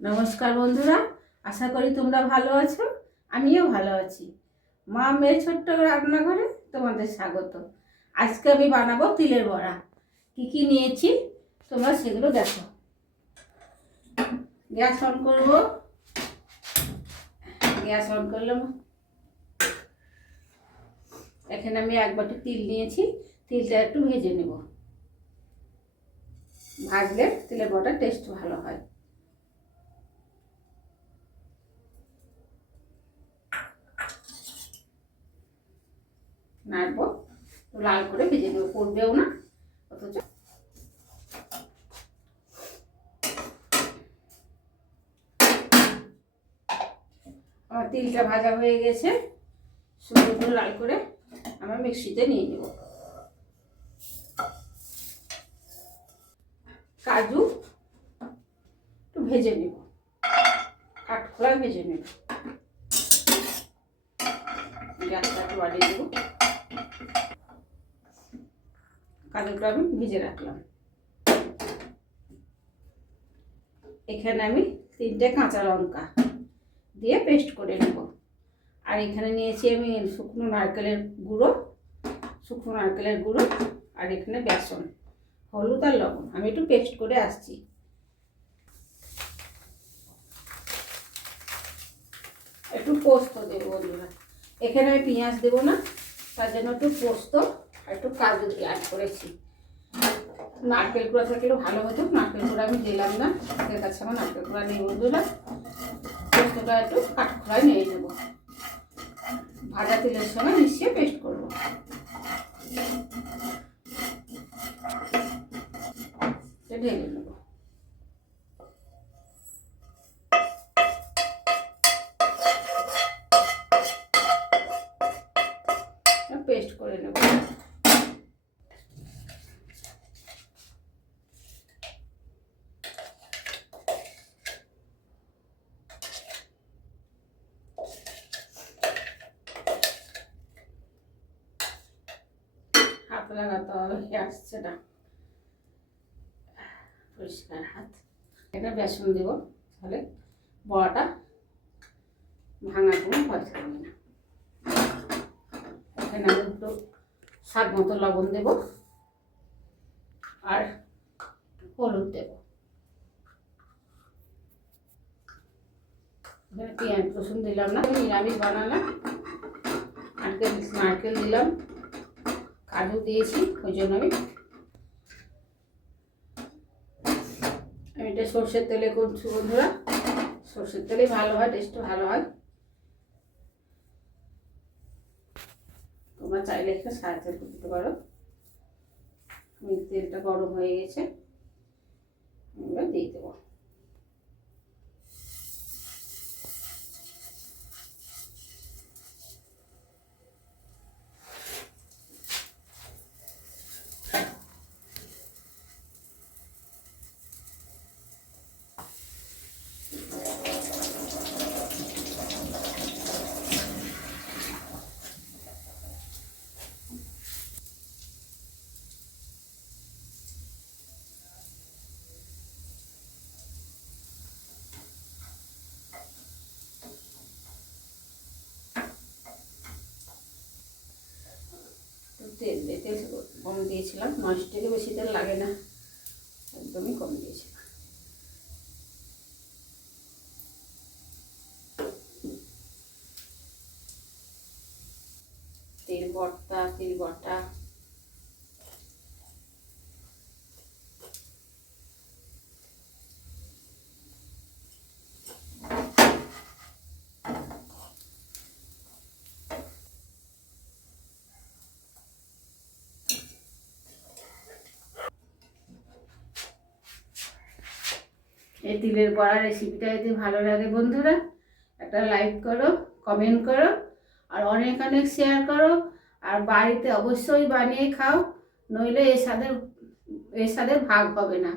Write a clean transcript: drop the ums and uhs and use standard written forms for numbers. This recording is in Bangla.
নমস্কার বন্ধুরা, আশা করি তোমরা ভালো আছো। আমিও ভালো আছি। মা মেয়ের ছোট্ট রান্নাঘরে তোমাদের স্বাগত। আজকে আমি বানাবো তিলের বড়া। কি কি নিয়েছি তোমরা সেগুলো দেখো। গ্যাস অন করব। গ্যাস অন করলাম। এখানে আমি এক বাটি তিল নিয়েছি। তিলটা একটু ভেজে নেব। ভাজলে তিলের বড়ার টেস্ট ভালো হয়। নাড়বো, লাল করে ভেজে নেবো, পড়বেও না অথচ। আমার তিলটা ভাজা হয়ে গেছে, সুন্দর লাল করে আমরা মিক্সিতে নিয়ে নেব। কাজু একটু ভেজে নেব, কাঠখোলা ভেজে নেব। গ্যাসটা একটু বাড়িয়ে দেবো। কাজুটা আমি ভেজে রাখলাম। এখানে আমি 3টে কাঁচা লঙ্কা দিয়ে পেস্ট করে নেব। আর এখানে নিয়েছি আমি শুকনো নারকেলের গুঁড়ো, আর এখানে বেসন, হলুদ আর লবণ। আমি একটু পেস্ট করে আসছি। একটু পোস্ত দেবো বন্ধুরা। এখানে আমি পেঁয়াজ দেবো না, তার জন্য একটু পোস্ত আর একটু কাজু দিয়ে অ্যাড করেছি। নারকেল কুড়া থাকলেও ভালো হতো, নারকেল কুড়া আমি দিলাম না, এর কাছে আমার নারকেল কুড়া নেই বন্ধুরা। পোস্তটা একটু কাঠখোলায় নিয়ে নেবো, ভাজা তেলের সঙ্গে মিশিয়ে পেস্ট করবো। ঢেলে নেবো। পেস্ট করে নেব। হাত লাগাতে হবে, আসছে না পরিষ্কার হাত। এটা বেসন দেবো, তাহলে বড়াটা ভাঙার কোনো ভয় থাকবে না। এখানে আমি একটু স্বাদ মতো লবণ দেব আর হলুদ দেব। এখানে পেঁয়াজ রসুন দিলাম না, নিরামিষ বানালাম। নারকেল দিলাম, কাজু দিয়েছি, ওই জন্য আমি এটা সর্ষের তেলে করছি বন্ধুরা। সর্ষের তেলেই ভালো হয়, টেস্ট ভালো হয়। তোমরা চাইলে একটা সাদা তেল দিতে পারো। তেলটা গরম হয়ে গেছে, এবার দিয়ে দেবো। তেল কম দিয়েছিলাম, মাছটাকে বেশি তেল লাগে না, একদমই কম দিয়েছিলাম। তিল বটা এই তিলের বড়া রেসিপিটা যদি ভালো লাগে বন্ধুরা, একটা লাইক করো, কমেন্ট করো, আর অনেক অনেক শেয়ার করো। আর বাড়িতে অবশ্যই বানিয়ে খাও, নইলে এর সাথে ভাগ হবে না।